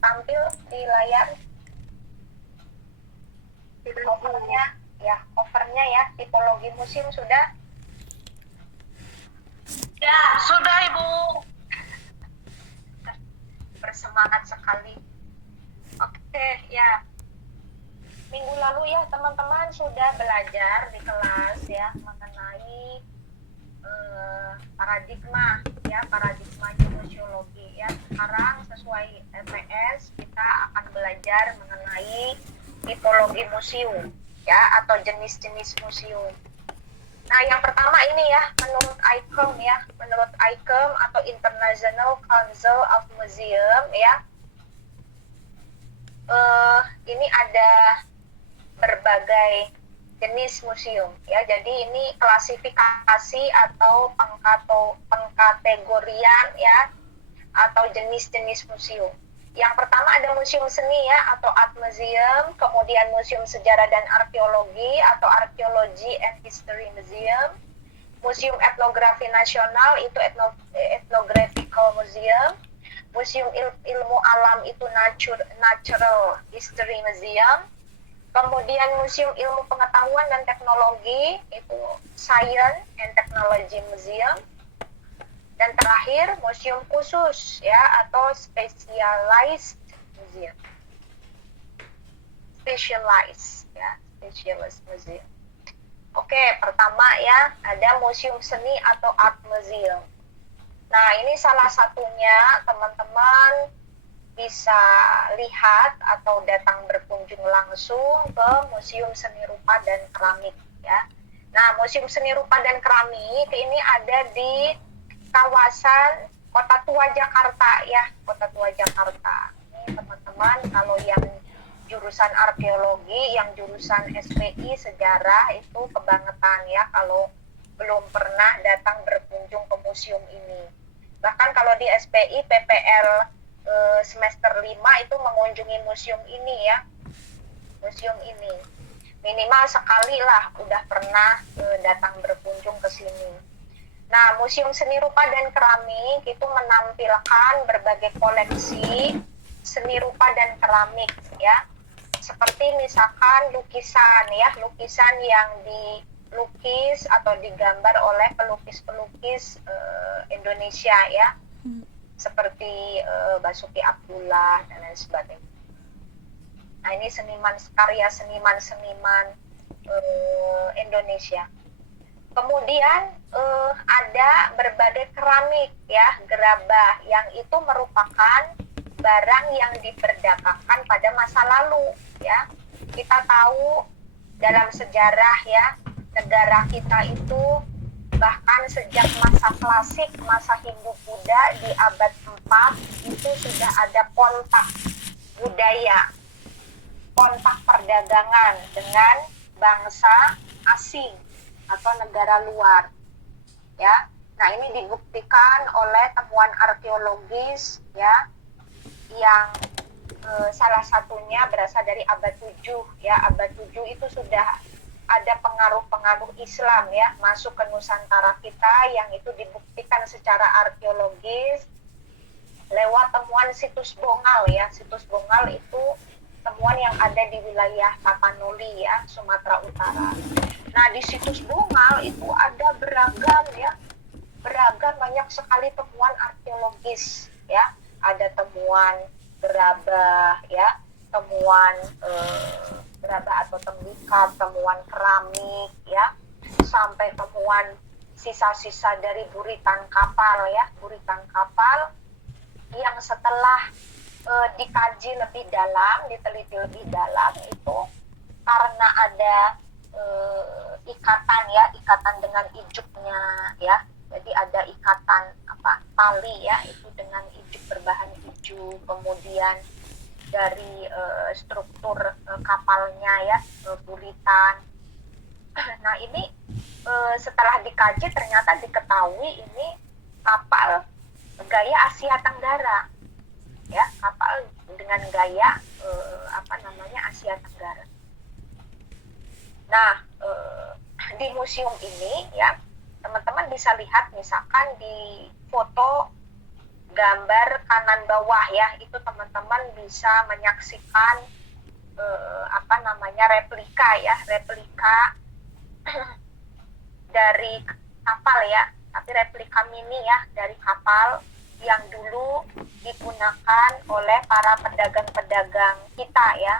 tampil di layar covernya ya, tipologi museum sudah? Ya, sudah Ibu. Bersemangat sekali. Oke, ya. Minggu lalu ya teman-teman sudah belajar di kelas ya mengenai paradigma museologi ya. Sekarang sesuai LPS kita akan belajar mengenai tipologi museum ya, atau jenis-jenis museum. Nah, yang pertama ini ya, menurut ICOM atau International Council of Museum ya, ini ada berbagai jenis museum ya. Jadi ini klasifikasi atau pengkategorian ya, atau jenis-jenis museum. Yang pertama ada museum seni ya, atau art museum, kemudian museum sejarah dan arkeologi atau archaeology and history museum, museum etnografi nasional itu ethnographical museum, museum ilmu alam itu natural history museum, kemudian museum ilmu pengetahuan dan teknologi itu science and technology museum, dan terakhir museum khusus ya, atau specialized museum. Specialized museum. Oke, pertama ya, ada museum seni atau art museum. Nah, ini salah satunya teman-teman bisa lihat atau datang berkunjung langsung ke Museum Seni Rupa dan Keramik ya. Nah, Museum Seni Rupa dan Keramik ini ada di kawasan Kota Tua Jakarta ya, Kota Tua Jakarta. Ini teman-teman kalau yang jurusan arkeologi, yang jurusan SPI sejarah itu kebangetan ya kalau belum pernah datang berkunjung ke museum ini. Bahkan kalau di SPI PPL semester 5 itu mengunjungi museum ini ya. Museum ini minimal sekali lah udah pernah datang berkunjung ke sini. Nah, Museum Seni Rupa dan Keramik itu menampilkan berbagai koleksi seni rupa dan keramik ya. Seperti misalkan lukisan ya, lukisan yang dilukis atau digambar oleh pelukis-pelukis Indonesia ya. Seperti Basuki Abdullah dan lain sebagainya. Nah, ini karya seniman Indonesia. Kemudian ada berbagai keramik ya, gerabah, yang itu merupakan barang yang diperdagangkan pada masa lalu ya. Kita tahu dalam sejarah ya, negara kita itu bahkan sejak masa klasik, masa Hindu-Buddha di abad 4 itu sudah ada kontak budaya, kontak perdagangan dengan bangsa asing atau negara luar ya. Nah, ini dibuktikan oleh temuan arkeologis ya, yang salah satunya berasal dari abad 7 ya. Abad 7 itu sudah ada pengaruh-pengaruh Islam ya masuk ke Nusantara kita, yang itu dibuktikan secara arkeologis lewat temuan situs Bongal ya. Situs Bongal itu temuan yang ada di wilayah Tapanuli ya, Sumatera Utara. Nah, di situs Bongal itu ada beragam banyak sekali temuan arkeologis ya. Ada temuan gerabah ya, temuan gerabah atau tembikar, temuan keramik ya, sampai temuan sisa-sisa dari buritan kapal ya, buritan kapal yang setelah dikaji lebih dalam, diteliti lebih dalam, itu karena ada ikatan dengan ijuknya ya. Jadi ada ikatan tali ya, itu dengan ijuk berbahan ijuk, kemudian dari struktur kapalnya ya, buritan. Nah, ini setelah dikaji ternyata diketahui ini kapal gaya Asia Tenggara ya, kapal dengan gaya Asia Tenggara. Nah, di museum ini ya, teman-teman bisa lihat misalkan di foto gambar kanan bawah ya, itu teman-teman bisa menyaksikan replika dari kapal ya, tapi replika mini ya dari kapal yang dulu digunakan oleh para pedagang-pedagang kita ya.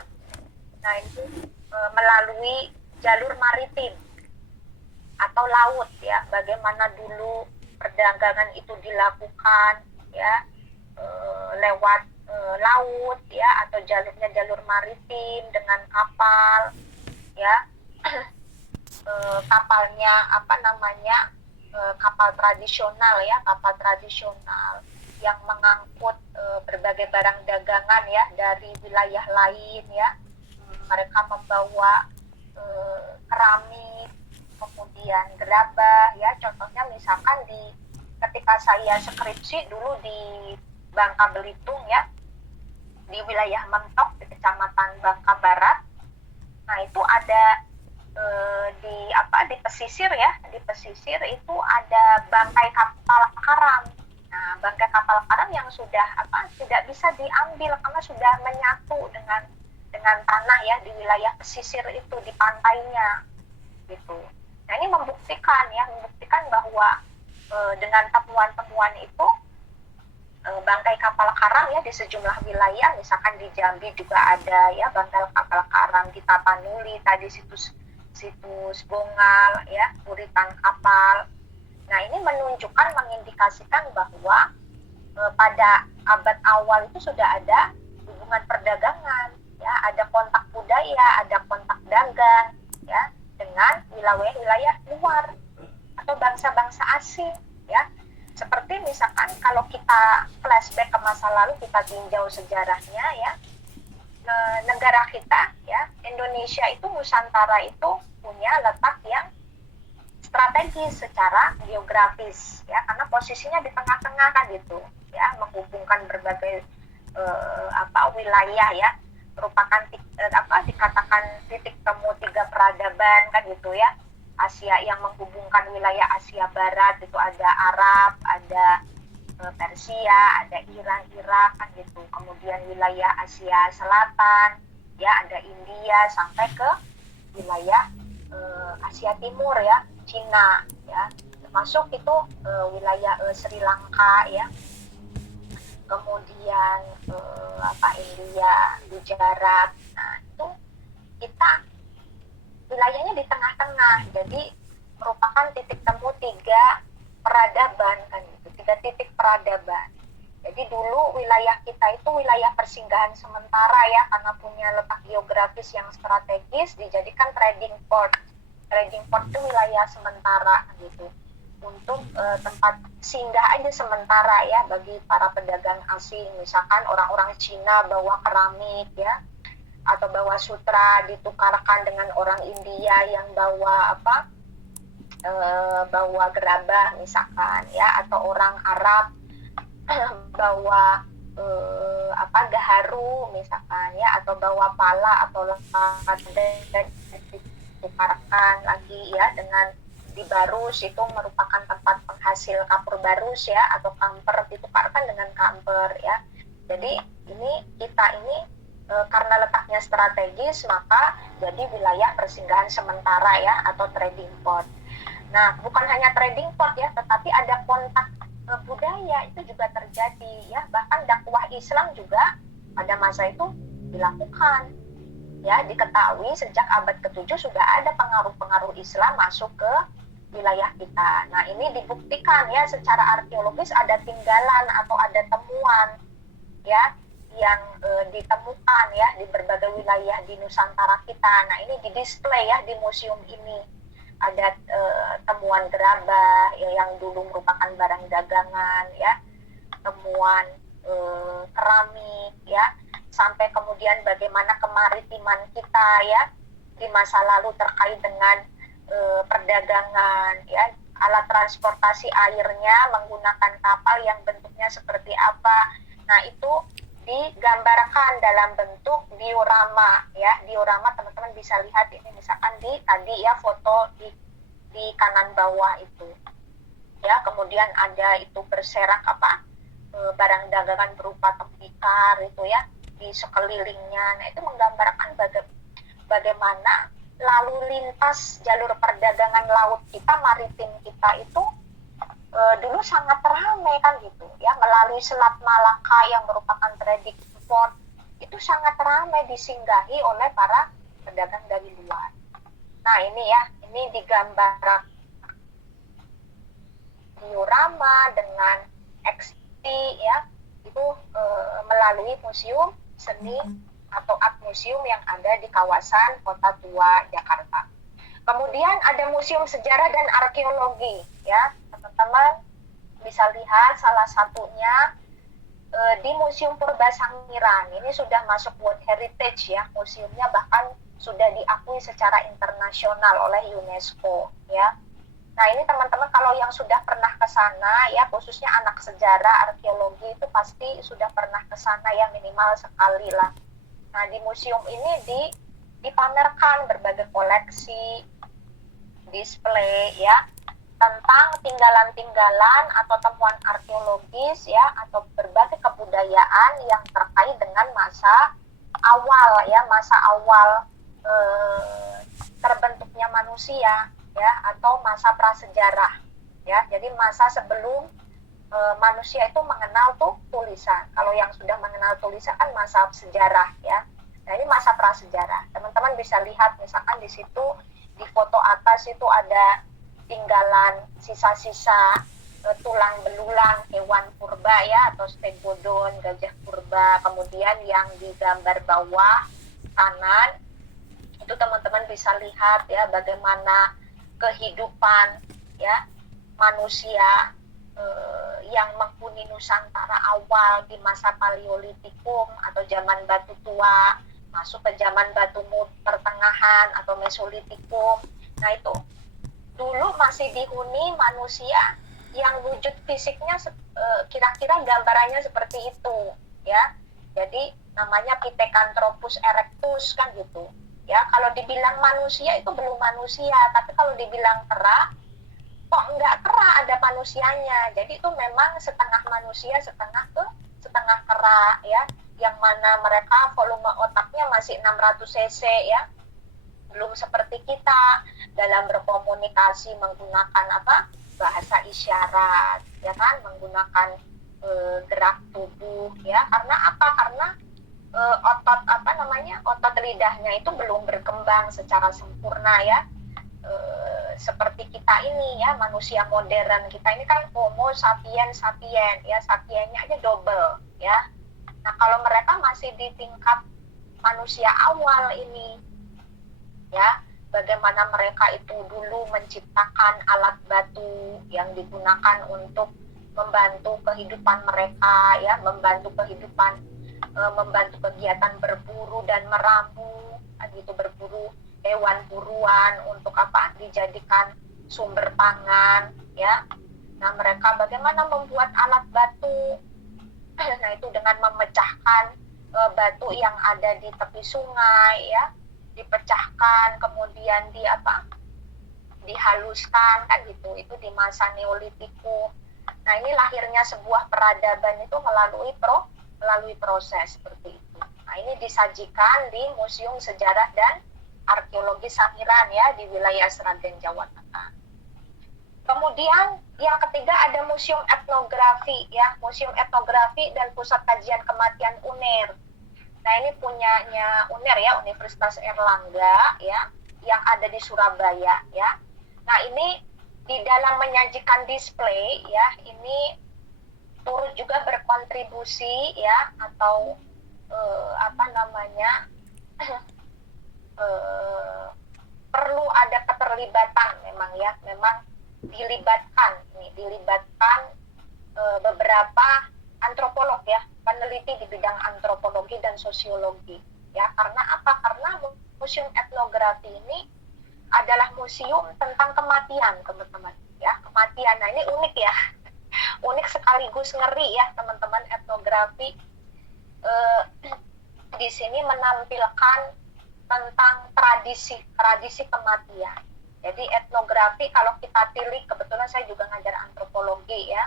Nah itu melalui jalur maritim atau laut ya, bagaimana dulu perdagangan itu dilakukan ya, lewat laut ya, atau jalur maritim dengan kapal ya. Kapalnya kapal tradisional ya, kapal tradisional yang mengangkut berbagai barang dagangan ya dari wilayah lain ya. Mereka membawa keramik, kemudian gerabah ya. Contohnya misalkan ketika saya skripsi dulu di Bangka Belitung ya, di wilayah Mentok di Kecamatan Bangka Barat. Nah itu ada di pesisir ya, di pesisir itu ada bangkai kapal karam. Nah bangkai kapal karam yang sudah tidak bisa diambil karena sudah menyatu dengan tanah ya di wilayah pesisir itu, di pantainya gitu. Nah ini membuktikan bahwa dengan temuan-temuan itu bangkai kapal karam ya di sejumlah wilayah, misalkan di Jambi juga ada ya bangkai kapal karam, di Tapanuli tadi situs Bongal ya, buritan kapal. Nah ini menunjukkan, mengindikasikan bahwa pada abad awal itu sudah ada hubungan perdagangan ya, ada kontak budaya, ada kontak dagang ya dengan wilayah-wilayah luar atau bangsa-bangsa asing ya. Seperti misalkan kalau kita flashback ke masa lalu, kita tinjau sejarahnya ya, negara kita ya, Indonesia itu, Nusantara itu punya letak yang strategis secara geografis ya, karena posisinya di tengah-tengah kan gitu ya, menghubungkan berbagai wilayah ya, merupakan dikatakan titik temu tiga peradaban kan gitu ya. Asia yang menghubungkan wilayah Asia Barat itu ada Arab, ada Persia, ada Iran, Irak kan gitu. Kemudian wilayah Asia Selatan ya, ada India sampai ke wilayah Asia Timur ya, Cina ya, termasuk itu wilayah Sri Lanka ya. Kemudian India, Gujarat. Nah, itu kita wilayahnya di tengah-tengah. Jadi merupakan titik temu tiga peradaban kan gitu, tiga titik peradaban. Jadi dulu wilayah kita itu wilayah persinggahan sementara ya, karena punya letak geografis yang strategis, dijadikan trading port. Trading port itu wilayah sementara gitu, untuk tempat singgah aja sementara ya bagi para pedagang asing. Misalkan orang-orang Cina bawa keramik ya, atau bawa sutra, ditukarkan dengan orang India yang bawa bawa gerabah misalkan ya, atau orang Arab bawa gaharu misalkan ya, atau bawa pala atau lengkap, dan ditukarkan lagi ya dengan di Barus, itu merupakan tempat penghasil kapur barus ya, atau kamper, ditukarkan dengan kamper ya. Jadi kita ini karena letaknya strategis, maka jadi wilayah persinggahan sementara ya, atau trading port. Nah bukan hanya trading port ya, tetapi ada kontak budaya itu juga terjadi ya. Bahkan dakwah Islam juga pada masa itu dilakukan ya. Diketahui sejak abad ke-7 sudah ada pengaruh-pengaruh Islam masuk ke wilayah kita. Nah ini dibuktikan ya secara arkeologis, ada tinggalan atau ada temuan ya yang ditemukan ya di berbagai wilayah di Nusantara kita. Nah ini didisplay ya di museum ini. Ada temuan gerabah ya, yang dulu merupakan barang dagangan ya, temuan keramik ya, sampai kemudian bagaimana kemaritiman kita ya di masa lalu terkait dengan perdagangan ya, alat transportasi airnya menggunakan kapal yang bentuknya seperti apa. Nah itu digambarkan dalam bentuk diorama ya. Diorama teman-teman bisa lihat ini misalkan tadi ya foto di kanan bawah itu ya. Kemudian ada itu berserak barang dagangan berupa tembikar itu ya di sekelilingnya. Nah itu menggambarkan bagaimana lalu lintas jalur perdagangan laut kita, maritim kita itu dulu sangat ramai kan gitu ya, melalui Selat Malaka yang merupakan trading port itu sangat ramai disinggahi oleh para pedagang dari luar. Nah ini ya, ini digambar diorama dengan XT ya, itu melalui museum seni atau art museum yang ada di kawasan Kota Tua Jakarta. Kemudian ada Museum Sejarah dan Arkeologi ya, teman-teman bisa lihat salah satunya di Museum Purba Sangiran. Ini sudah masuk World Heritage ya, museumnya bahkan sudah diakui secara internasional oleh UNESCO ya. Nah ini teman-teman kalau yang sudah pernah ke sana ya, khususnya anak sejarah arkeologi itu pasti sudah pernah ke sana ya, minimal sekali lah. Nah di museum ini dipamerkan berbagai koleksi, display ya tentang tinggalan-tinggalan atau temuan arkeologis ya, atau berbagai kebudayaan yang terkait dengan masa awal terbentuknya manusia ya, atau masa prasejarah ya. Jadi masa sebelum manusia itu mengenal tulisan. Kalau yang sudah mengenal tulisan kan masa sejarah ya. Nah ini masa prasejarah. Teman-teman bisa lihat misalkan di situ di foto atas itu ada tinggalan sisa-sisa tulang belulang hewan purba ya, atau stegodon gajah purba. Kemudian yang di gambar bawah kanan itu teman-teman bisa lihat ya bagaimana kehidupan ya manusia yang menghuni Nusantara awal di masa Paleolitikum atau zaman batu tua, masuk ke zaman batu pertengahan atau Mesolitikum. Nah itu dulu masih dihuni manusia yang wujud fisiknya kira-kira gambarannya seperti itu ya. Jadi namanya Pithecanthropus erectus kan gitu ya. Kalau dibilang manusia itu belum manusia, tapi kalau dibilang kera kok nggak kera, ada manusianya. Jadi itu memang setengah manusia setengah kera ya, yang mana mereka volume otaknya masih 600 cc ya, belum seperti kita dalam berkomunikasi menggunakan bahasa isyarat ya kan, menggunakan gerak tubuh ya. Karena karena otot lidahnya itu belum berkembang secara sempurna ya, seperti kita ini ya, manusia modern kita ini kan Homo sapiens ya, sapiennya aja double ya. Nah kalau mereka masih di tingkat manusia awal ini ya, bagaimana mereka itu dulu menciptakan alat batu yang digunakan untuk membantu kehidupan mereka ya, membantu kegiatan berburu dan meramu gitu, berburu hewan buruan untuk dijadikan sumber pangan ya. Nah mereka bagaimana membuat alat batu, nah itu dengan memecahkan batu yang ada di tepi sungai ya, dipecahkan kemudian dihaluskan kan gitu, itu di masa Neolitikum. Nah ini lahirnya sebuah peradaban itu melalui proses seperti itu. Nah ini disajikan di Museum Sejarah dan Arkeologi Sangiran ya, di wilayah Sragen, Jawa Tengah. Kemudian yang ketiga ada Museum Etnografi ya, Museum Etnografi dan Pusat Kajian Kematian UNER. Nah ini punyanya UNER ya, Universitas Erlangga ya, yang ada di Surabaya ya. Nah ini di dalam menyajikan display ya, ini turut juga berkontribusi ya, atau perlu ada keterlibatan memang dilibatkan beberapa antropolog ya, peneliti di bidang antropologi dan sosiologi ya. Karena karena museum etnografi ini adalah museum tentang kematian, teman-teman ya, kematian. Nah ini unik ya, unik sekaligus ngeri ya teman-teman. Etnografi di sini menampilkan tentang tradisi kematian. Jadi etnografi kalau kita tilik, kebetulan saya juga ngajar antropologi ya.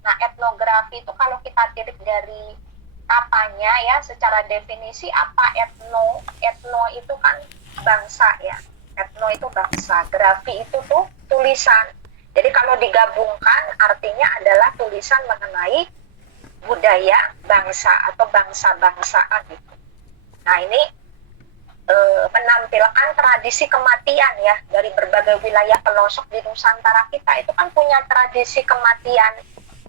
Nah, etnografi itu kalau kita tilik dari katanya ya, secara definisi apa etno? Etno itu kan bangsa ya. Etno itu bangsa, grafi itu tuh tulisan. Jadi kalau digabungkan artinya adalah tulisan mengenai budaya bangsa atau bangsa-bangsaan gitu. Nah, ini menampilkan tradisi kematian ya, dari berbagai wilayah pelosok di Nusantara kita itu kan punya tradisi kematian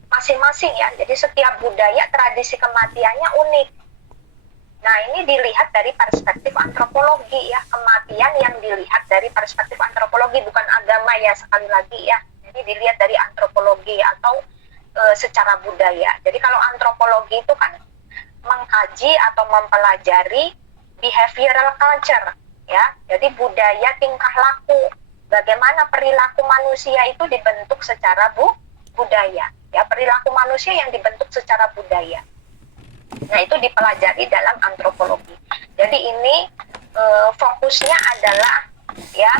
masing-masing ya. Jadi setiap budaya tradisi kematiannya unik. Nah, ini dilihat dari perspektif antropologi ya, kematian yang dilihat dari perspektif antropologi, bukan agama ya, sekali lagi ya. Jadi dilihat dari antropologi atau secara budaya. Jadi kalau antropologi itu kan mengkaji atau mempelajari behavioral culture ya. Jadi budaya tingkah laku. Bagaimana perilaku manusia itu dibentuk secara budaya. Ya, perilaku manusia yang dibentuk secara budaya. Nah, itu dipelajari dalam antropologi. Jadi ini fokusnya adalah ya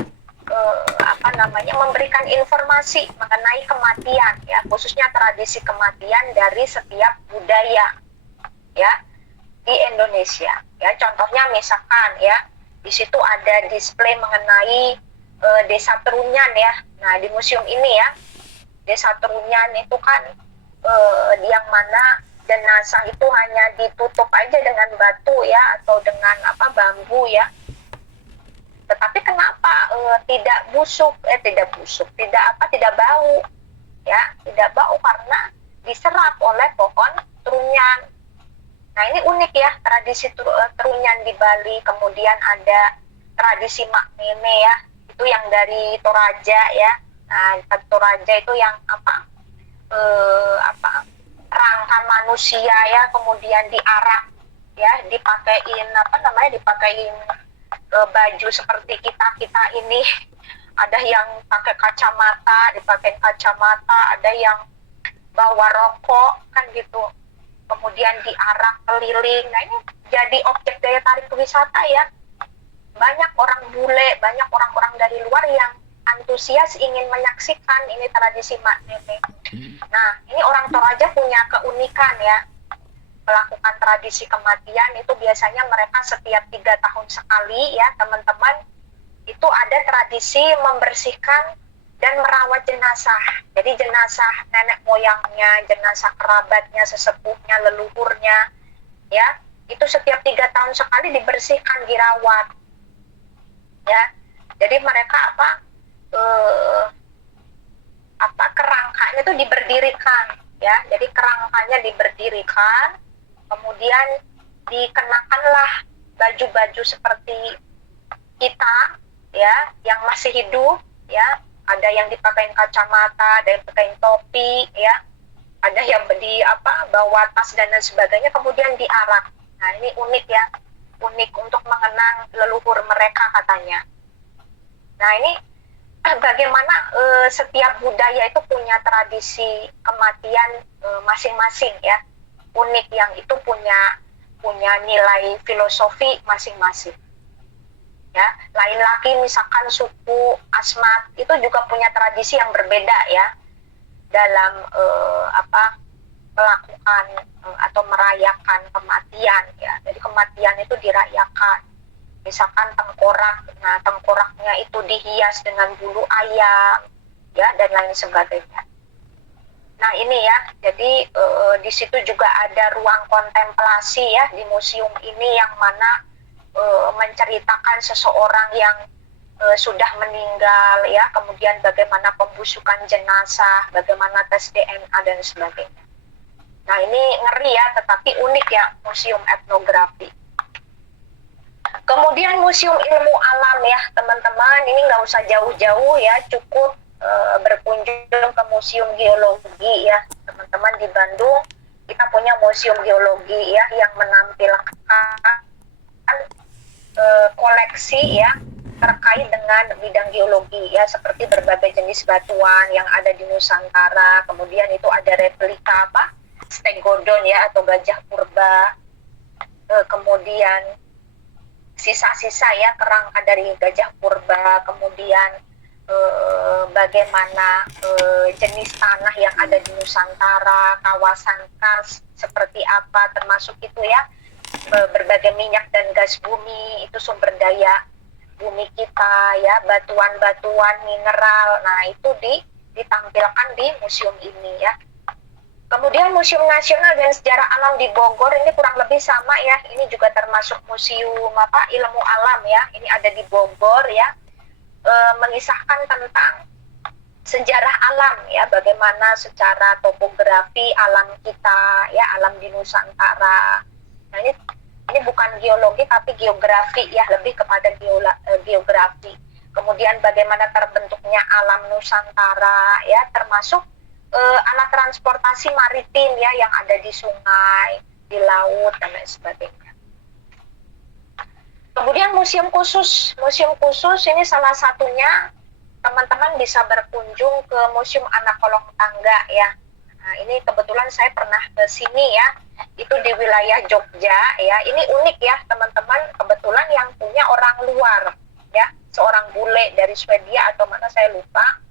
memberikan informasi mengenai kematian ya, khususnya tradisi kematian dari setiap budaya ya di Indonesia. Ya, contohnya misalkan ya, di situ ada display mengenai Desa Trunyan ya. Nah, di museum ini ya, Desa Trunyan itu kan yang mana jenazah itu hanya ditutup aja dengan batu ya, atau dengan bambu ya. Tetapi kenapa tidak bau ya, tidak bau karena diserap oleh pohon trunyan. Nah, ini unik ya, tradisi trunyan di Bali. Kemudian ada tradisi mak nene ya, itu yang dari Toraja ya. Nah, Toraja itu yang rangka manusia ya, kemudian diarak ya, dipakein baju seperti kita ini. Ada yang pakai kacamata, dipakein kacamata, ada yang bawa rokok kan gitu, kemudian diarak keliling. Nah, ini jadi objek daya tarik wisata ya. Banyak orang bule, banyak orang-orang dari luar yang antusias ingin menyaksikan ini tradisi mak nene. Nah, ini orang Toraja punya keunikan ya, melakukan tradisi kematian itu biasanya mereka setiap 3 tahun sekali ya, teman-teman. Itu ada tradisi membersihkan dan merawat jenazah. Jadi jenazah nenek moyangnya, jenazah kerabatnya, sesepuhnya, leluhurnya ya, itu setiap 3 tahun sekali dibersihkan, dirawat ya. Jadi mereka kerangkanya itu diberdirikan ya. Jadi kerangkanya diberdirikan, kemudian dikenakanlah baju-baju seperti kita ya, yang masih hidup ya. Ada yang dipakai kacamata, ada yang pakai topi ya, ada yang bawa tas dan lain sebagainya, kemudian diarak. Nah, ini unik ya, unik untuk mengenang leluhur mereka katanya. Nah, ini bagaimana setiap budaya itu punya tradisi kematian masing-masing ya, unik, yang itu punya nilai filosofi masing-masing ya. Lain lagi misalkan suku Asmat itu juga punya tradisi yang berbeda ya dalam melakukan atau merayakan kematian ya. Jadi kematian itu dirayakan. Misalkan tengkorak, nah tengkoraknya itu dihias dengan bulu ayam ya, dan lain sebagainya. Nah, ini ya, jadi di situ juga ada ruang kontemplasi ya di museum ini, yang mana menceritakan seseorang yang sudah meninggal ya, kemudian bagaimana pembusukan jenazah, bagaimana tes DNA dan sebagainya. Nah, ini ngeri ya, tetapi unik ya, museum etnografi. Kemudian museum ilmu alam ya teman-teman, ini nggak usah jauh-jauh ya, cukup berkunjung ke museum geologi ya teman-teman. Di Bandung kita punya museum geologi ya, yang menampilkan koleksi ya terkait dengan bidang geologi ya, seperti berbagai jenis batuan yang ada di Nusantara. Kemudian itu ada replika stegodon ya, atau gajah purba. Kemudian sisa-sisa ya kerangka dari gajah purba, kemudian bagaimana jenis tanah yang ada di Nusantara, kawasan kars seperti apa, termasuk itu ya berbagai minyak dan gas bumi, itu sumber daya bumi kita ya, batuan-batuan mineral. Nah, itu ditampilkan di museum ini ya. Kemudian Museum Nasional dan Sejarah Alam di Bogor ini kurang lebih sama ya. Ini juga termasuk museum ilmu alam ya. Ini ada di Bogor ya. Mengisahkan tentang sejarah alam ya, bagaimana secara topografi alam kita ya, alam di Nusantara. Nah, ini bukan geologi tapi geografi ya, lebih kepada geografi. Kemudian bagaimana terbentuknya alam Nusantara ya, termasuk alat transportasi maritim ya yang ada di sungai, di laut dan lain sebagainya. Kemudian museum khusus ini salah satunya teman-teman bisa berkunjung ke Museum Anak Kolong Tangga ya. Nah, ini kebetulan saya pernah ke sini ya. Itu di wilayah Jogja ya. Ini unik ya teman-teman, kebetulan yang punya orang luar ya, seorang bule dari Swedia atau mana saya lupa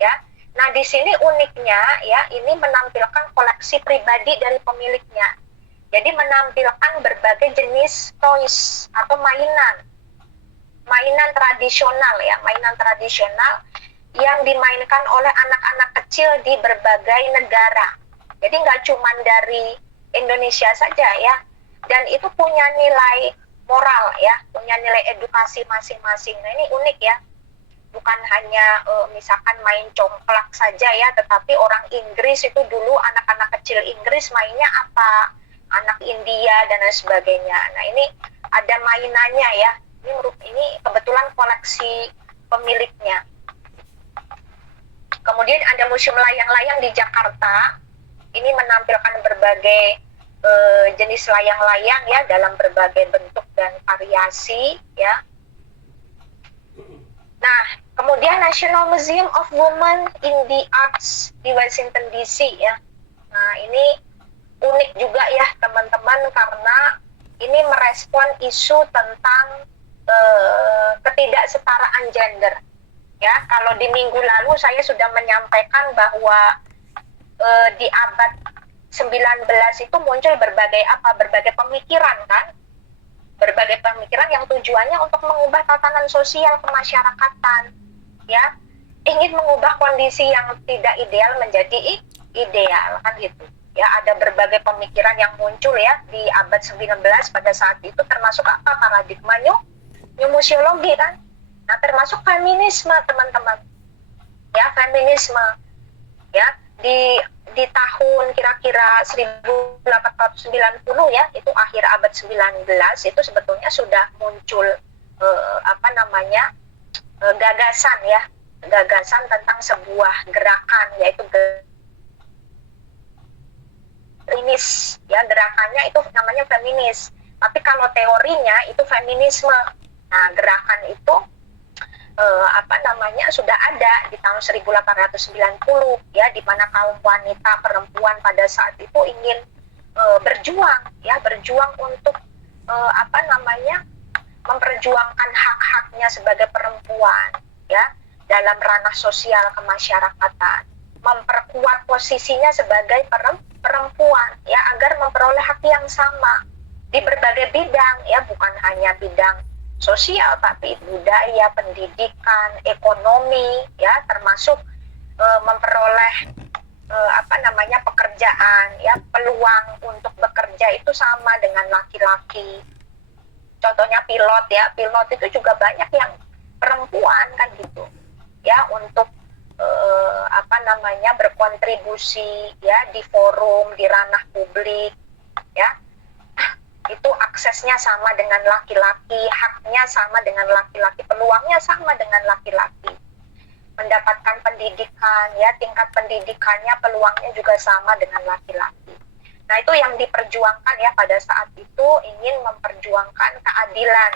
ya. Nah, di sini uniknya ya, ini menampilkan koleksi pribadi dari pemiliknya. Jadi menampilkan berbagai jenis toys atau mainan tradisional ya, mainan tradisional yang dimainkan oleh anak-anak kecil di berbagai negara. Jadi nggak cuma dari Indonesia saja ya, dan itu punya nilai moral ya, punya nilai edukasi masing-masing. Nah, ini unik ya, bukan hanya misalkan main congklak saja ya, tetapi orang Inggris itu dulu anak-anak kecil Inggris mainnya apa, anak India dan lain sebagainya. Nah, ini ada mainannya ya. Ini kebetulan koleksi pemiliknya. Kemudian ada Museum Layang-Layang di Jakarta. Ini menampilkan berbagai jenis layang-layang ya, dalam berbagai bentuk dan variasi ya. Nah, kemudian National Museum of Women in the Arts di Washington DC ya. Nah, ini unik juga ya teman-teman, karena ini merespon isu tentang ketidaksetaraan gender ya. Kalau di minggu lalu saya sudah menyampaikan bahwa di abad 19 itu muncul berbagai pemikiran kan, berbagai pemikiran yang tujuannya untuk mengubah tatanan sosial kemasyarakatan ya, ingin mengubah kondisi yang tidak ideal menjadi ideal kan gitu ya. Ada berbagai pemikiran yang muncul ya di abad 19 pada saat itu, termasuk apa, paradigma new museologi kan. Nah, termasuk feminisme teman-teman ya, feminisme ya, di tahun kira-kira 1890 ya, itu akhir abad 19 itu sebetulnya sudah muncul gagasan tentang sebuah gerakan, yaitu feminis ya. Gerakannya itu namanya feminis, tapi kalau teorinya itu feminisme. Nah, gerakan itu sudah ada di tahun 1890 ya, di mana kaum wanita perempuan pada saat itu ingin berjuang untuk memperjuangkan hak-haknya sebagai perempuan ya, dalam ranah sosial kemasyarakatan, memperkuat posisinya sebagai perempuan ya, agar memperoleh hak yang sama di berbagai bidang ya, bukan hanya bidang sosial tapi budaya, pendidikan, ekonomi ya, termasuk memperoleh pekerjaan ya, peluang untuk bekerja itu sama dengan laki-laki. Contohnya pilot ya, pilot itu juga banyak yang perempuan kan gitu ya, untuk berkontribusi ya di forum, di ranah publik ya. Itu aksesnya sama dengan laki-laki, haknya sama dengan laki-laki, peluangnya sama dengan laki-laki. Mendapatkan pendidikan ya, tingkat pendidikannya, peluangnya juga sama dengan laki-laki. Nah, itu yang diperjuangkan ya pada saat itu, ingin memperjuangkan keadilan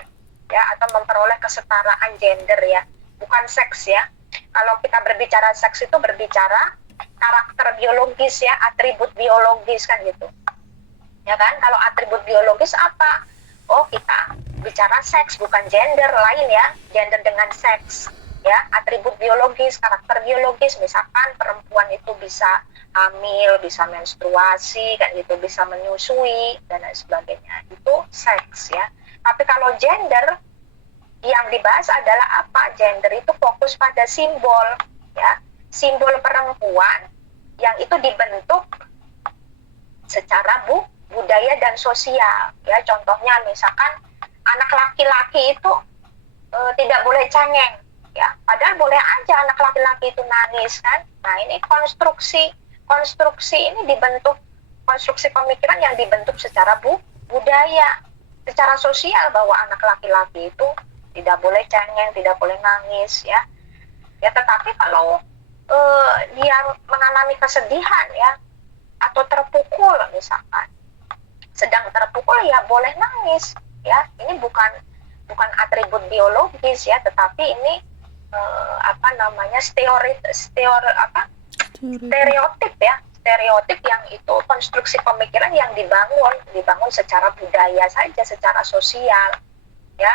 ya, atau memperoleh kesetaraan gender ya, bukan seks ya. Kalau kita berbicara seks itu berbicara karakter biologis ya, atribut biologis kan gitu. Ya kan, kalau atribut biologis apa? Oh, kita bicara seks, bukan gender lain ya, gender dengan seks ya, atribut biologis, karakter biologis, misalkan perempuan itu bisa hamil, bisa menstruasi, kan gitu, bisa menyusui dan lain sebagainya. Itu seks ya. Tapi kalau gender yang dibahas adalah apa? Gender itu fokus pada simbol ya, simbol perempuan yang itu dibentuk secara budaya dan sosial ya. Contohnya misalkan anak laki-laki itu tidak boleh cengeng ya, padahal boleh aja anak laki-laki itu nangis kan. Nah, ini konstruksi ini dibentuk, konstruksi pemikiran yang dibentuk secara budaya, secara sosial, bahwa anak laki-laki itu tidak boleh cengeng, tidak boleh nangis ya. Ya, tetapi kalau dia mengalami kesedihan ya, atau terpukul misalkan, sedang terpukul ya boleh nangis ya. Ini bukan atribut biologis ya, tetapi ini stereotip ya, stereotip yang itu konstruksi pemikiran yang dibangun secara budaya saja, secara sosial ya.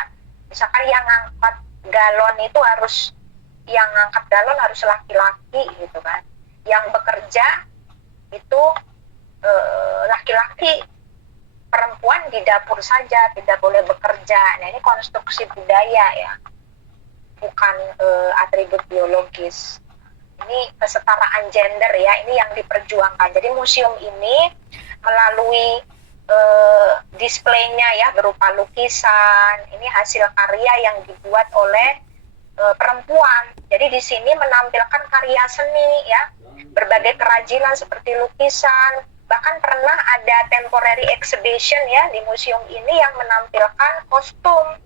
Misalkan yang ngangkat galon itu harus laki-laki gitu kan, yang bekerja itu laki-laki, perempuan di dapur saja, tidak boleh bekerja. Nah, ini konstruksi budaya ya, bukan atribut biologis. Ini kesetaraan gender ya, ini yang diperjuangkan. Jadi museum ini melalui displaynya ya, berupa lukisan, ini hasil karya yang dibuat oleh perempuan. Jadi di sini menampilkan karya seni ya, berbagai kerajinan seperti lukisan. Bahkan pernah ada temporary exhibition ya di museum ini yang menampilkan kostum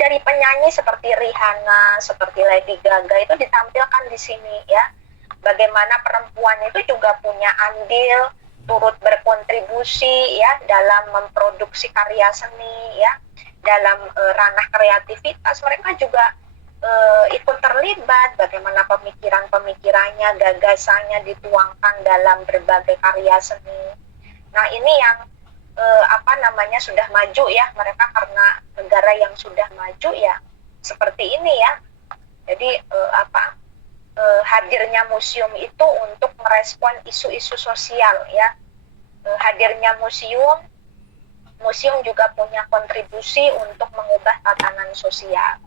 dari penyanyi seperti Rihanna, seperti Lady Gaga, itu ditampilkan di sini ya. Bagaimana perempuan itu juga punya andil, turut berkontribusi ya dalam memproduksi karya seni ya, dalam ranah kreativitas. Mereka juga ikut terlibat, bagaimana pemikirannya, gagasannya dituangkan dalam berbagai karya seni. Nah, ini yang sudah maju ya, mereka karena negara yang sudah maju ya seperti ini ya. Jadi hadirnya museum itu untuk merespon isu-isu sosial ya. Hadirnya museum juga punya kontribusi untuk mengubah tatanan sosial.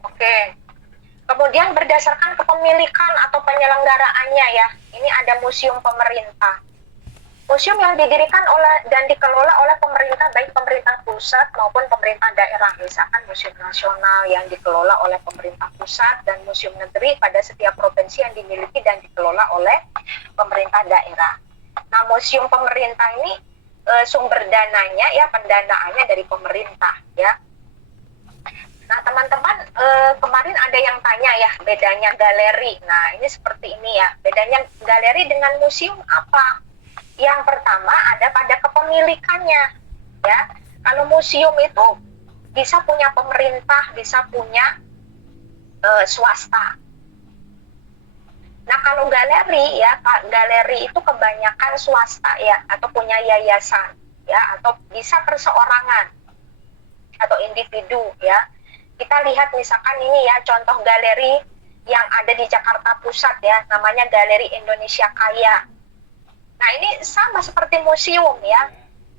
Oke. Kemudian berdasarkan kepemilikan atau penyelenggaraannya ya, ini ada museum pemerintah. Museum yang didirikan dan dikelola oleh pemerintah, baik pemerintah pusat maupun pemerintah daerah. Misalkan museum nasional yang dikelola oleh pemerintah pusat dan museum negeri pada setiap provinsi yang dimiliki dan dikelola oleh pemerintah daerah. Nah, museum pemerintah ini sumber dananya ya, pendanaannya dari pemerintah ya. Nah, teman-teman, kemarin ada yang tanya ya, bedanya galeri. Nah, ini seperti ini ya, bedanya galeri dengan museum apa? Yang pertama ada pada kepemilikannya ya. Kalau museum itu bisa punya pemerintah, bisa punya swasta. Nah, kalau galeri ya, galeri itu kebanyakan swasta ya, atau punya yayasan ya, atau bisa perseorangan atau individu ya. Kita lihat misalkan ini ya, contoh galeri yang ada di Jakarta Pusat ya, namanya Galeri Indonesia Kaya. Nah, ini sama seperti museum ya.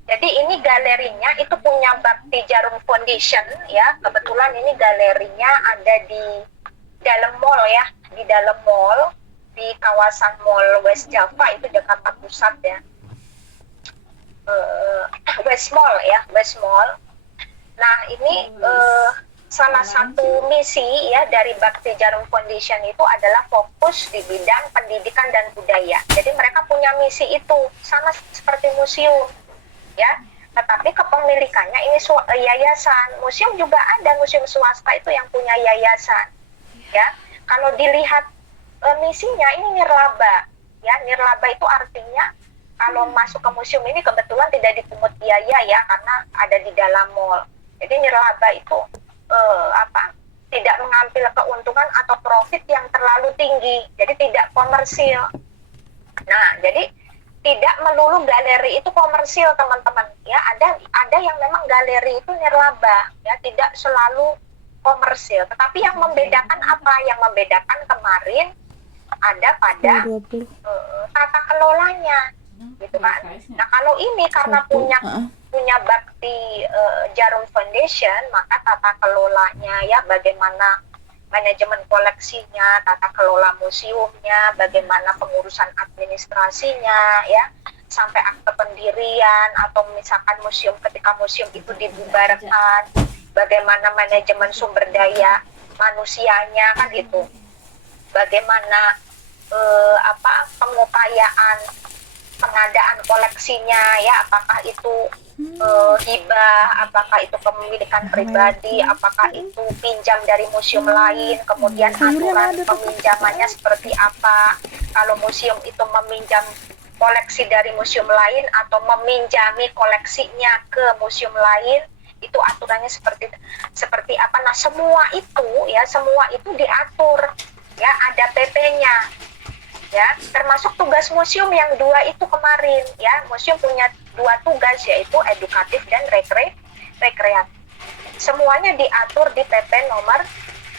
Jadi ini galerinya itu punya Bakti Jarum Foundation ya. Kebetulan ini galerinya ada di dalam mall ya, di dalam mall, di kawasan Mall West Java, itu Jakarta Pusat ya. West Mall ya, West Mall. Nah, ini salah satu misi ya dari Bakti Jarum Foundation itu adalah fokus di bidang pendidikan dan budaya. Jadi mereka punya misi itu sama seperti museum ya, tetapi kepemilikannya ini yayasan. Museum juga ada, museum swasta itu yang punya yayasan ya. Kalau dilihat misinya ini nirlaba ya. Nirlaba itu artinya kalau masuk ke museum ini kebetulan tidak dipungut biaya ya, karena ada di dalam mall. Jadi nirlaba itu tidak mengambil keuntungan atau profit yang terlalu tinggi, jadi tidak komersil. Nah, jadi tidak melulu galeri itu komersil, teman-teman ya. Ada yang memang galeri itu nirlaba ya, tidak selalu komersil. Tetapi yang membedakan apa? Yang membedakan kemarin ada pada 20. tata kelolanya, gitu kan. Nah kalau ini karena punya bakti Jarum Foundation, maka tata kelolanya ya, bagaimana manajemen koleksinya, tata kelola museumnya, bagaimana pengurusan administrasinya ya, sampai akte pendirian, atau misalkan museum ketika museum itu dibubarkan, bagaimana manajemen sumber daya manusianya kan gitu, bagaimana pengupayaan pengadaan koleksinya ya, apakah itu hibah, apakah itu kepemilikan pribadi, apakah itu pinjam dari museum lain, kemudian aturan peminjamannya seperti apa, kalau museum itu meminjam koleksi dari museum lain atau meminjami koleksinya ke museum lain, itu aturannya seperti apa. Nah semua itu diatur ya, ada PP-nya ya, termasuk tugas museum yang 2 itu kemarin ya. Museum punya 2 tugas, yaitu edukatif dan rekreatif. Semuanya diatur di PP nomor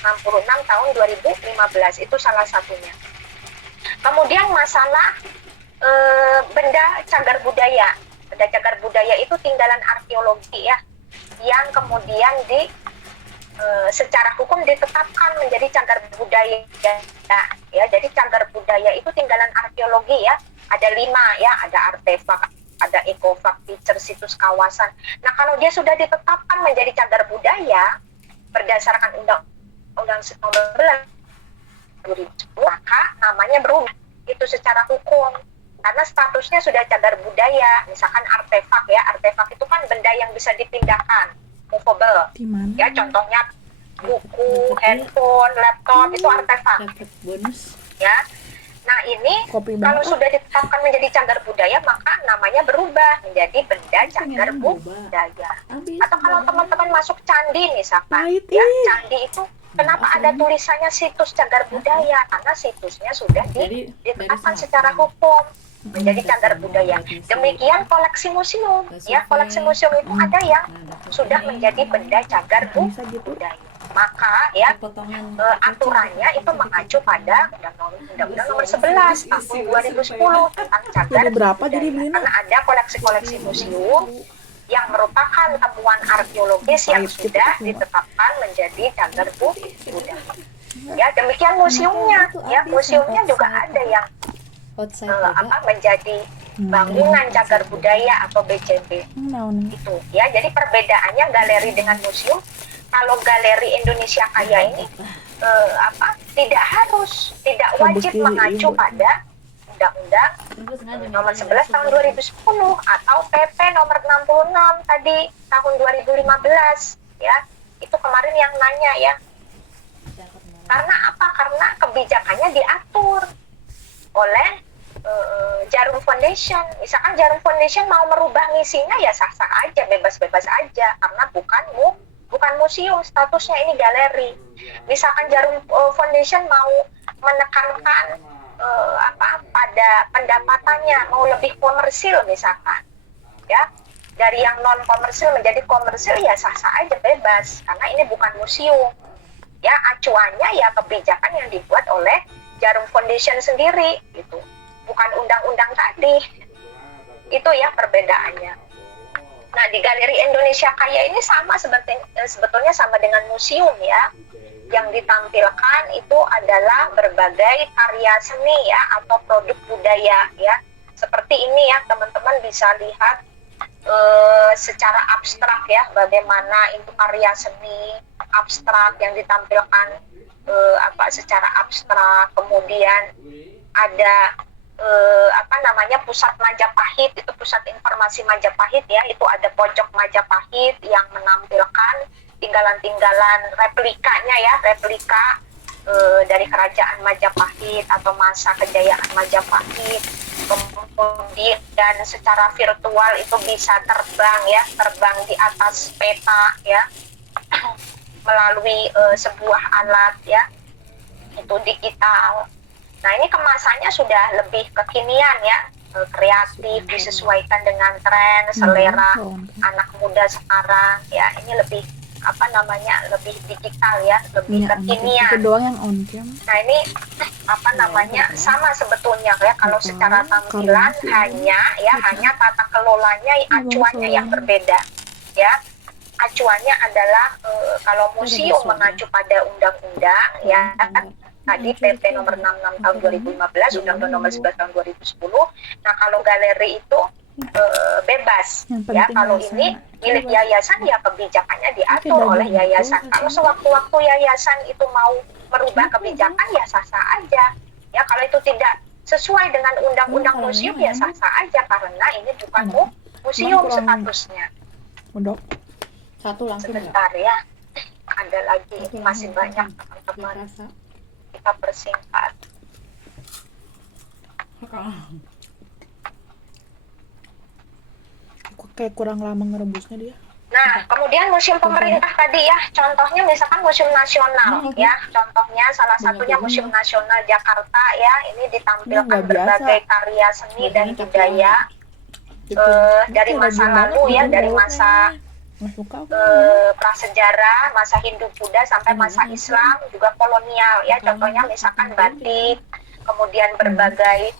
66 tahun 2015, itu salah satunya. Kemudian masalah benda cagar budaya. Benda cagar budaya itu tinggalan arkeologi ya, yang kemudian secara hukum ditetapkan menjadi cagar budaya ya. Jadi cagar budaya itu tinggalan arkeologi ya, ada 5 ya, ada artefak, ada ekofak, feature, situs kawasan. Nah kalau dia sudah ditetapkan menjadi cagar budaya berdasarkan Undang-Undang Nomor 11 2010, maka namanya berubah itu secara hukum, karena statusnya sudah cagar budaya. Misalkan artefak ya, artefak itu kan benda yang bisa dipindahkan, movable ya, contohnya buku, handphone, laptop, itu artefak bonus ya. Nah ini kalau sudah ditetapkan menjadi cagar budaya, maka namanya berubah menjadi benda cagar budaya. Atau kalau teman-teman masuk candi misalkan ya, candi itu kenapa ada tulisannya situs cagar budaya? Karena situsnya sudah ditetapkan secara hukum menjadi cagar budaya. Demikian koleksi museum ya, koleksi museum itu ada yang sudah menjadi benda cagar budaya. Maka ya aturannya itu mengacu pada Undang-Undang Nomor 11 tahun 2010 tentang cagar budaya. Karena ada koleksi-koleksi museum yang merupakan temuan arkeologis yang sudah ditetapkan menjadi cagar budaya. Ya demikian museumnya ya, museumnya juga ada yang menjadi bangunan cagar budaya atau BCB itu ya. Jadi perbedaannya galeri dengan museum, kalau Galeri Indonesia Kaya ini tidak wajib mengacu pada Undang-Undang Nomor 11 tahun 2010 atau PP Nomor 66 tadi tahun 2015 ya. Itu kemarin yang nanya ya. Karena apa? Karena kebijakannya diatur oleh Jarum Foundation. Misalkan Jarum Foundation mau merubah misinya ya sah-sah aja, bebas-bebas aja, karena bukan museum, statusnya ini galeri. Misalkan Jarum Foundation mau menekankan pada pendapatannya, mau lebih komersil misalkan ya, dari yang non komersil menjadi komersil ya sah-sah aja, bebas, karena ini bukan museum ya. Acuannya ya kebijakan yang dibuat oleh Jarum Foundation sendiri gitu, bukan undang-undang tadi. Itu ya perbedaannya. Nah di Galeri Indonesia Kaya ini sama sebetulnya sama dengan museum ya. Yang ditampilkan itu adalah berbagai karya seni ya, atau produk budaya ya. Seperti ini ya, teman-teman bisa lihat secara abstrak ya, bagaimana itu karya seni abstrak yang ditampilkan secara abstrak. Kemudian ada pusat Majapahit, itu pusat informasi Majapahit ya, itu ada pojok Majapahit yang menampilkan tinggalan-tinggalan replikanya ya, replika dari kerajaan Majapahit atau masa kejayaan Majapahit. Kemudian secara virtual itu bisa terbang di atas peta ya melalui sebuah alat ya, itu digital. Nah ini kemasannya sudah lebih kekinian ya, kreatif, disesuaikan dengan tren selera anak muda sekarang ya. Ini lebih lebih digital ya, lebih kekinian. Itu doang yang on cam. Nah ini sama sebetulnya ya, kalau secara tampilan hanya tata kelolanya, acuannya yang berbeda ya. Acuannya adalah kalau museum mengacu pada undang-undang ya kan, tadi PP nomor 66 tahun 2015, Undang-Undang nomor 11 tahun 2010. Nah kalau galeri itu bebas ya. Kalau ini milik yayasan ya kebijakannya diatur oleh yayasan. Kalau sewaktu-waktu yayasan itu mau merubah kebijakan ya sah-sah aja ya. Kalau itu tidak sesuai dengan undang-undang museum ya sah-sah aja, karena ini bukan museum statusnya. Satu langsung sebentar ya, ada lagi, masih banyak teman-teman, kita persingkat. Kayak kurang lama ngerebusnya dia. Nah, kemudian museum pemerintah tadi ya, contohnya misalkan museum nasional ya, contohnya salah satunya Museum Nasional Jakarta ya, ini ditampilkan berbagai karya seni dan budaya dari masa lalu ya, dari masa prasejarah, masa Hindu-Buddha sampai masa Islam, juga kolonial ya, contohnya misalkan batik, kemudian berbagai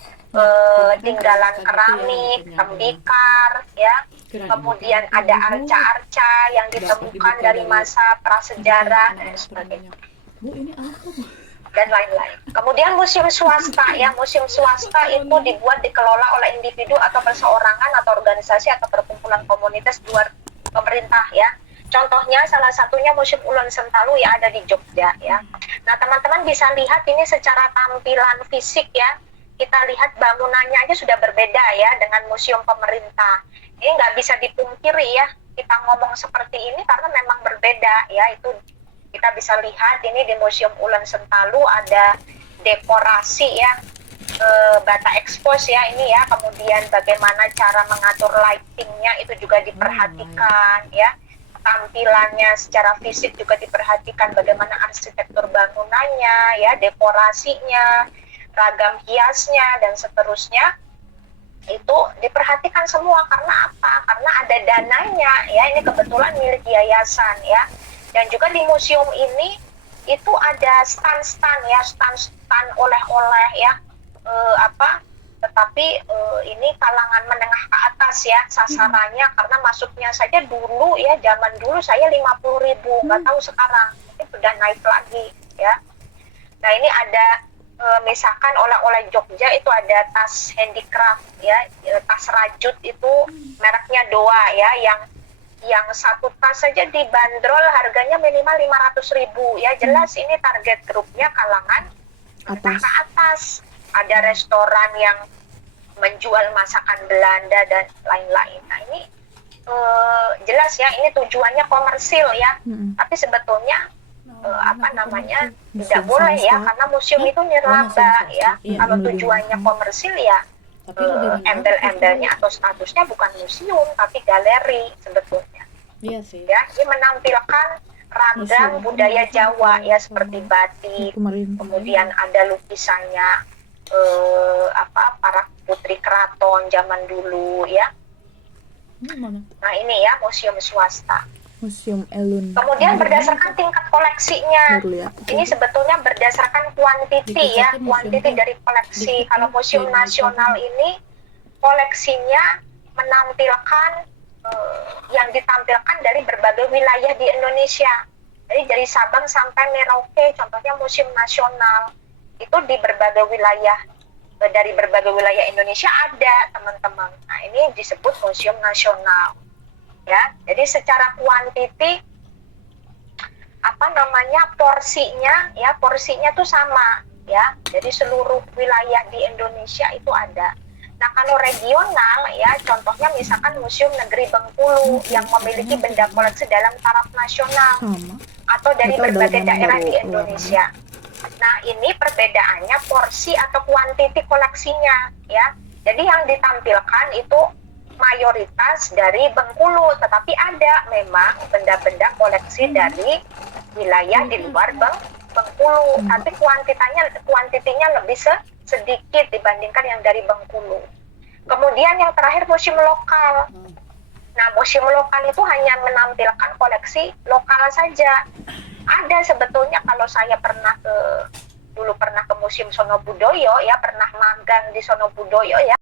tinggalan keramik, tembikar ya, kemudian ada arca-arca yang ditemukan dari masa prasejarah dan sebagainya, dan lain-lain. Kemudian museum swasta ya, museum swasta itu dikelola oleh individu atau perseorangan atau organisasi atau perkumpulan komunitas luar pemerintah ya. Contohnya salah satunya Museum Ulen Sentalu yang ada di Jogja ya. Nah teman-teman bisa lihat ini secara tampilan fisik ya, kita lihat bangunannya aja sudah berbeda ya dengan museum pemerintah. Ini nggak bisa dipungkiri ya, kita ngomong seperti ini karena memang berbeda ya. Itu kita bisa lihat ini di Museum Ulen Sentalu ada dekorasi ya, bata expose ya ini ya, kemudian bagaimana cara mengatur lightingnya itu juga diperhatikan ya, tampilannya secara fisik juga diperhatikan, bagaimana arsitektur bangunannya ya, dekorasinya, ragam hiasnya dan seterusnya itu diperhatikan semua. Karena apa? Karena ada dananya ya, ini kebetulan milik yayasan ya. Dan juga di museum ini itu ada stand-stand ya, stand oleh-oleh ya, tetapi ini kalangan menengah ke atas ya sasarannya, karena masuknya saja dulu ya, zaman dulu saya 50.000, nggak tahu sekarang ini sudah naik lagi ya. Nah ini ada misalkan oleh-oleh Jogja itu ada tas handicraft ya, tas rajut itu mereknya Doa ya, yang satu tas saja dibanderol harganya minimal 500.000 ya. Jelas ini target grupnya kalangan menengah ke atas. Ada restoran yang menjual masakan Belanda dan lain-lain. Nah ini jelas ya, ini tujuannya komersil ya. Tapi sebetulnya tidak boleh ya, karena museum itu nirlaba ya. Kalau tujuannya komersil ya, embel-embelnya atau statusnya bukan museum tapi galeri sebetulnya. Iya sih. Ya, ini menampilkan ragam budaya Jawa ya, seperti batik, kemudian ada lukisannya para putri keraton zaman dulu ya. Nah ini ya museum swasta. Museum Elun. Kemudian berdasarkan tingkat koleksinya, ini sebetulnya berdasarkan kuantiti ya, kuantiti dari koleksi. Kalau museum nasional ini koleksinya menampilkan yang ditampilkan dari berbagai wilayah di Indonesia. Jadi dari Sabang sampai Merauke, contohnya museum nasional itu di berbagai wilayah, dari berbagai wilayah Indonesia ada teman-teman. Nah ini disebut museum nasional ya. Jadi secara kuantiti porsinya tuh sama ya. Jadi seluruh wilayah di Indonesia itu ada. Nah kalau regional ya, contohnya misalkan Museum Negeri Bengkulu yang memiliki benda koleksi dalam taraf nasional atau dari berbagai daerah di Indonesia. Nah ini perbedaannya porsi atau kuantiti koleksinya ya. Jadi yang ditampilkan itu mayoritas dari Bengkulu, tetapi ada memang benda-benda koleksi dari wilayah di luar Bengkulu, tapi kuantitinya lebih sedikit dibandingkan yang dari Bengkulu. Kemudian yang terakhir museum lokal. Nah museum lokal itu hanya menampilkan koleksi lokal saja. Ada sebetulnya kalau saya dulu pernah ke Museum Sonobudoyo ya, pernah magang di Sonobudoyo ya.